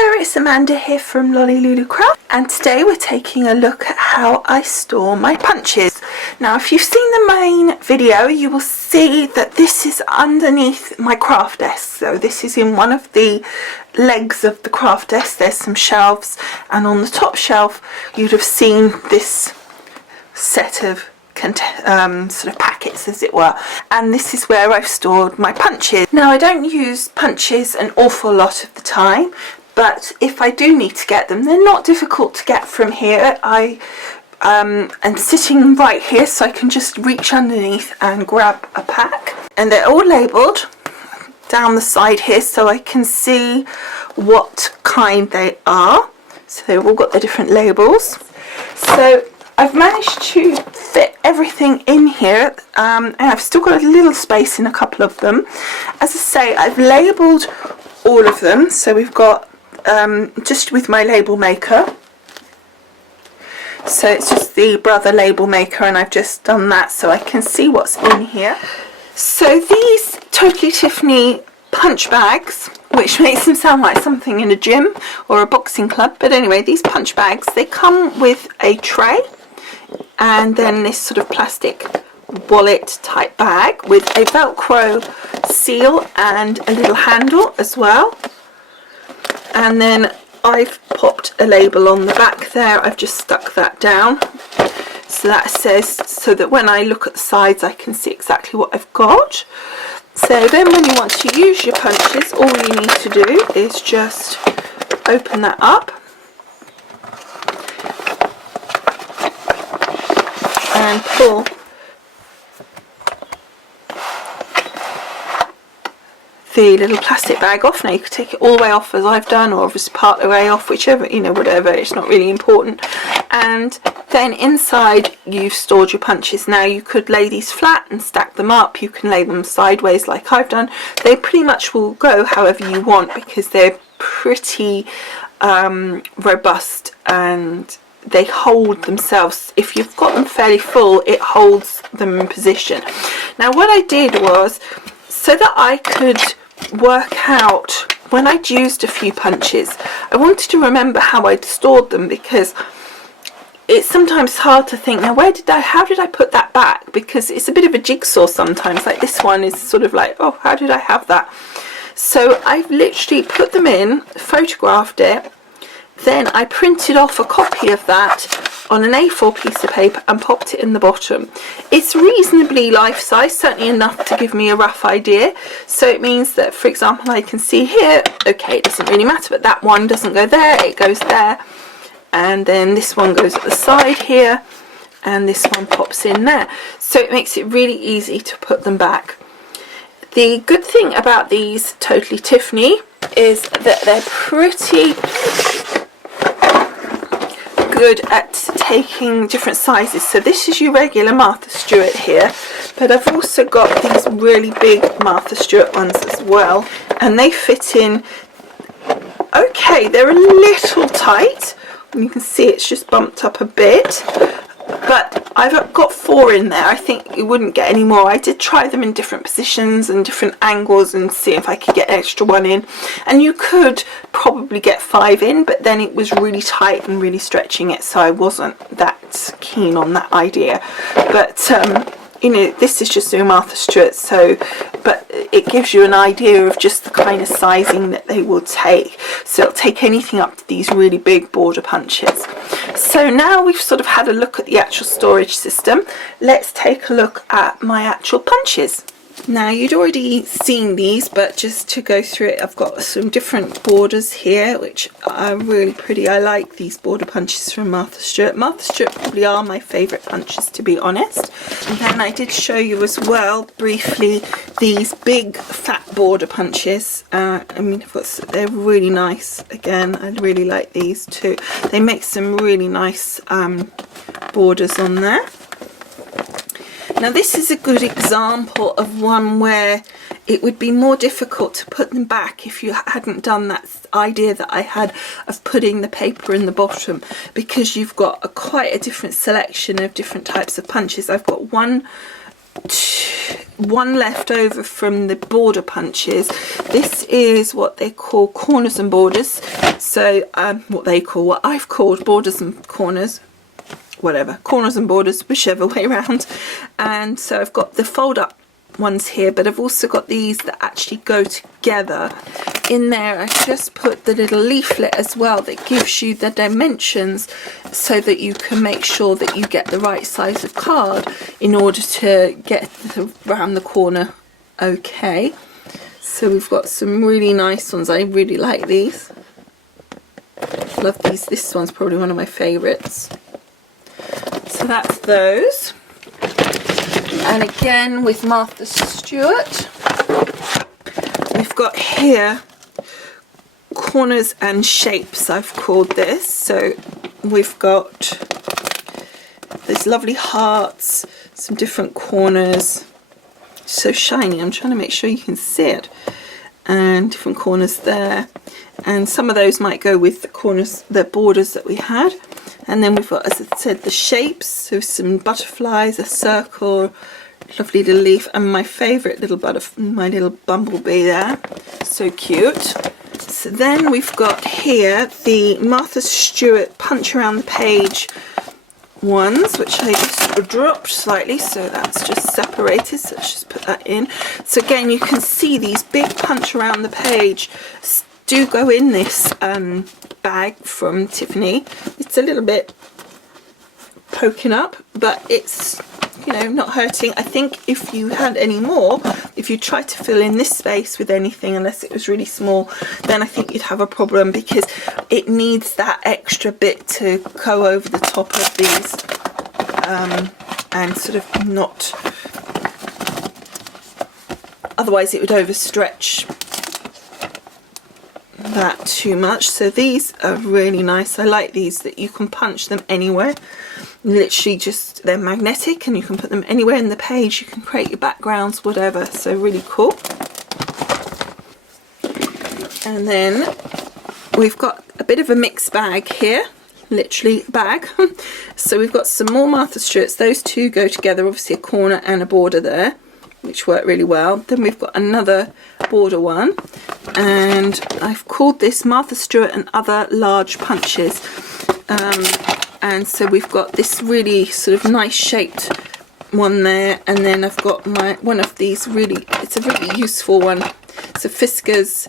there, it's Amanda here from Lolli Lulu Crafts, and today we're taking a look at how I store my punches. Now if you've seen the main video, you will see that this is underneath my craft desk. So this is in one of the legs of the craft desk. There's some shelves, and on the top shelf you'd have seen this set of sort of packets, as it were, and this is where I've stored my punches. Now I don't use punches an awful lot of the time, but if I do need to get them, they're not difficult to get from here. I am sitting right here, so I can just reach underneath and grab a pack, and they're all labelled down the side here so I can see what kind they are. So they've all got their different labels. So I've managed to fit everything in here, and I've still got a little space in a couple of them. As I say, I've labelled all of them, so we've got just with my label maker. So it's just the Brother label maker, and I've just done that so I can see what's in here. So these Totally Tiffany punch bags, which makes them sound like something in a gym or a boxing club, but anyway, these punch bags, they come with a tray and then this sort of plastic wallet type bag with a Velcro seal and a little handle as well. And then I've popped a label on the back there. I've just stuck that down so that says, so that when I look at the sides I can see exactly what I've got. So then when you want to use your punches, all you need to do is just open that up and pull the little plastic bag off. Now you could take it all the way off as I've done, or just part the way off, whichever, you know, whatever, it's not really important. And then inside you've stored your punches. Now you could lay these flat and stack them up, you can lay them sideways like I've done. They pretty much will go however you want because they're pretty robust and they hold themselves. If you've got them fairly full, it holds them in position. Now what I did was, so that I could work out when I'd used a few punches, I wanted to remember how I'd stored them, because it's sometimes hard to think, now how did I put that back, because it's a bit of a jigsaw sometimes. Like this one is sort of like, oh, how did I have that? So I've literally put them in, photographed it, then I printed off a copy of that on an A4 piece of paper and popped it in the bottom. It's reasonably life-size, certainly enough to give me a rough idea. So it means that, for example, I can see here, okay, it doesn't really matter, but that one doesn't go there, it goes there. And then this one goes at the side here, and this one pops in there. So it makes it really easy to put them back. The good thing about these Totally Tiffany is that they're pretty good at taking different sizes. So this is your regular Martha Stewart here, but I've also got these really big Martha Stewart ones as well, and they fit in okay. They're a little tight, and you can see it's just bumped up a bit, but I've got 4 in there. I think you wouldn't get any more. I did try them in different positions and different angles and see if I could get an extra one in, and you could probably get 5 in, but then it was really tight and really stretching it, so I wasn't that keen on that idea. But you know, this is just a Martha Stewart, so, but it gives you an idea of just the kind of sizing that they will take. So it'll take anything up to these really big border punches. So now we've sort of had a look at the actual storage system, let's take a look at my actual punches. Now you'd already seen these, but just to go through it, I've got some different borders here which are really pretty. I like these border punches from Martha Stewart. Martha Stewart probably are my favourite punches, to be honest. And then I did show you as well briefly these big fat border punches. I mean, they're really nice. Again, I really like these too. They make some really nice borders on there. Now this is a good example of one where it would be more difficult to put them back if you hadn't done that idea that I had of putting the paper in the bottom, because you've got quite a different selection of different types of punches. I've got one left over from the border punches. This is what they call corners and borders. So what I've called borders and corners, whatever, corners and borders, whichever way around. And so I've got the fold up ones here, but I've also got these that actually go together. In there I just put the little leaflet as well that gives you the dimensions, so that you can make sure that you get the right size of card in order to get around the corner okay. So we've got some really nice ones. I really like these. Love these. This one's probably one of my favourites. So that's those. And again with Martha Stewart, we've got here corners and shapes, I've called this. So we've got these lovely hearts, some different corners, so shiny, I'm trying to make sure you can see it, and different corners there, and some of those might go with the corners, the borders that we had. And then we've got, as I said, the shapes, so some butterflies, a circle, lovely little leaf, and my favourite little my little bumblebee there, so cute. So then we've got here the Martha Stewart punch around the page ones, which I just dropped slightly, so that's just separated, so let's just put that in. So again, you can see these big punch around the page do go in this bag from Tiffany. It's a little bit poking up, but it's, you know, not hurting. I think if you had any more, if you tried to fill in this space with anything, unless it was really small, then I think you'd have a problem, because it needs that extra bit to go over the top of these and sort of not, otherwise it would overstretch that too much. So these are really nice. I like these, that you can punch them anywhere, literally just, they're magnetic and you can put them anywhere in the page. You can create your backgrounds, whatever, so really cool. And then we've got a bit of a mixed bag here, literally a bag. So we've got some more Martha Stewarts. Those two go together, obviously a corner and a border there, which work really well. Then we've got another border one, and I've called this Martha Stewart and Other Large Punches. And so we've got this really sort of nice shaped one there, and then I've got my one of these really, it's a really useful one. It's a Fisker's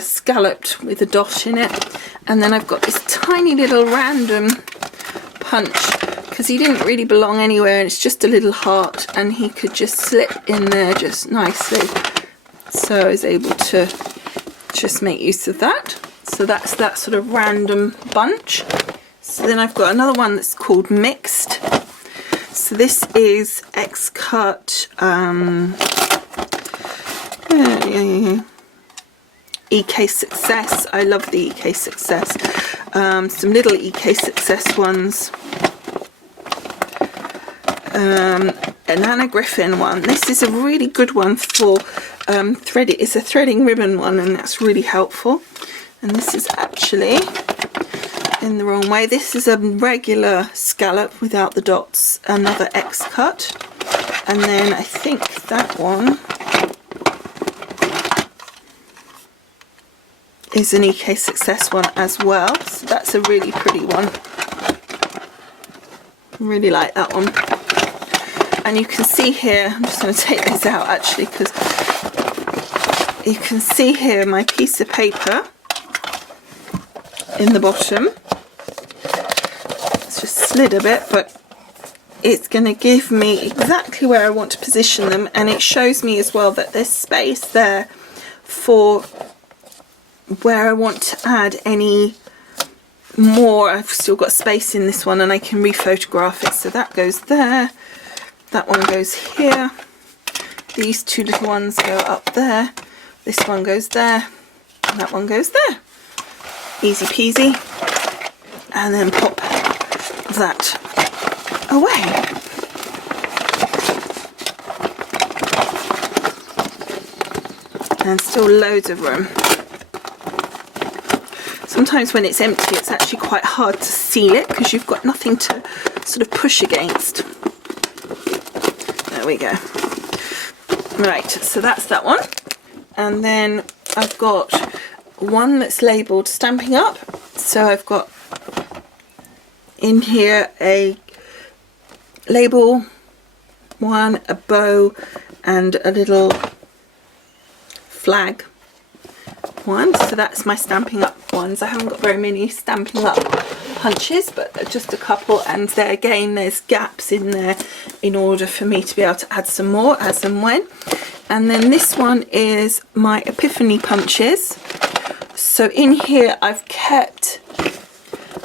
scalloped with a dot in it, and then I've got this tiny little random punch, because he didn't really belong anywhere, and it's just a little heart, and he could just slip in there just nicely. So I was able to just make use of that. So that's that sort of random bunch. So then I've got another one that's called Mixed. So this is X-Cut EK Success. I love the EK Success. Some little EK Success ones. An Anna Griffin one. This is a really good one for thread. It's a threading ribbon one, and that's really helpful. And this is actually in the wrong way. This is a regular scallop without the dots, another X-Cut, and then I think that one is an EK Success one as well. So that's a really pretty one. Really like that one. And you can see here, I'm just going to take this out actually, because you can see here my piece of paper in the bottom. It's just slid a bit, but it's going to give me exactly where I want to position them, and it shows me as well that there's space there for where I want to add any more. I've still got space in this one, and I can rephotograph it. So that goes there, that one goes here, these two little ones go up there, this one goes there, and that one goes there. Easy peasy. And then pop that away. And still loads of room. Sometimes when it's empty, it's actually quite hard to seal it, because you've got nothing to sort of push against. There we go. Right, so that's that one. And then I've got one that's labelled Stamping Up. So I've got in here a label one, a bow, and a little flag one. So that's my Stamping Up ones. I haven't got very many Stamping Up punches, but just a couple, and there again there's gaps in there in order for me to be able to add some more as and when. And then this one is my Epiphany punches. So in here I've kept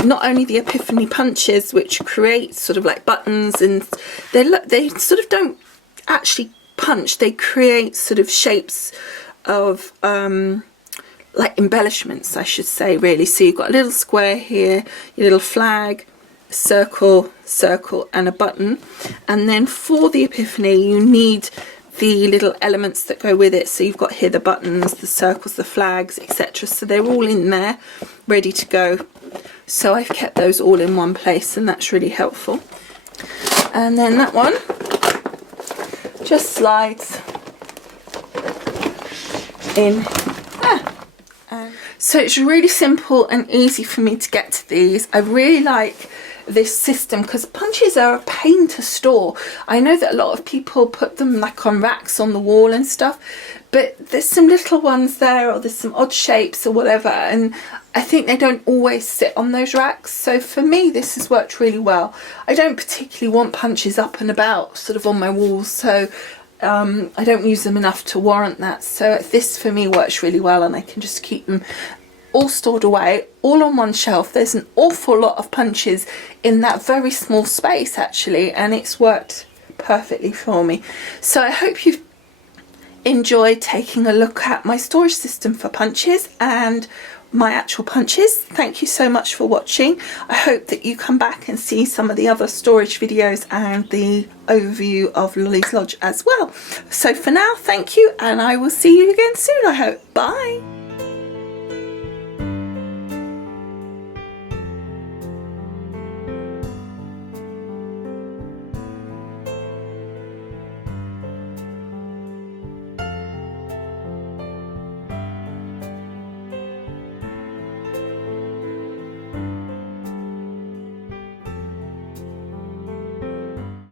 not only the Epiphany punches, which create sort of like buttons, and they sort of don't actually punch, they create sort of shapes of like embellishments, I should say, really. So you've got a little square here, your little flag, circle, circle, and a button. And then for the Epiphany you need the little elements that go with it. So you've got here the buttons, the circles, the flags, etc. So they're all in there ready to go. So I've kept those all in one place, and that's really helpful. And then that one just slides in there. So it's really simple and easy for me to get to these. I really like this system because punches are a pain to store. I know that a lot of people put them like on racks on the wall and stuff, but there's some little ones there, or there's some odd shapes or whatever, and I think they don't always sit on those racks. So for me this has worked really well. I don't particularly want punches up and about sort of on my walls, so I don't use them enough to warrant that. So this for me works really well, and I can just keep them all stored away, all on one shelf. There's an awful lot of punches in that very small space actually, and it's worked perfectly for me. So I hope you've enjoyed taking a look at my storage system for punches and my actual punches. Thank you so much for watching. I hope that you come back and see some of the other storage videos and the overview of Lolli's Lodge as well. So for now, thank you, and I will see you again soon, I hope. Bye.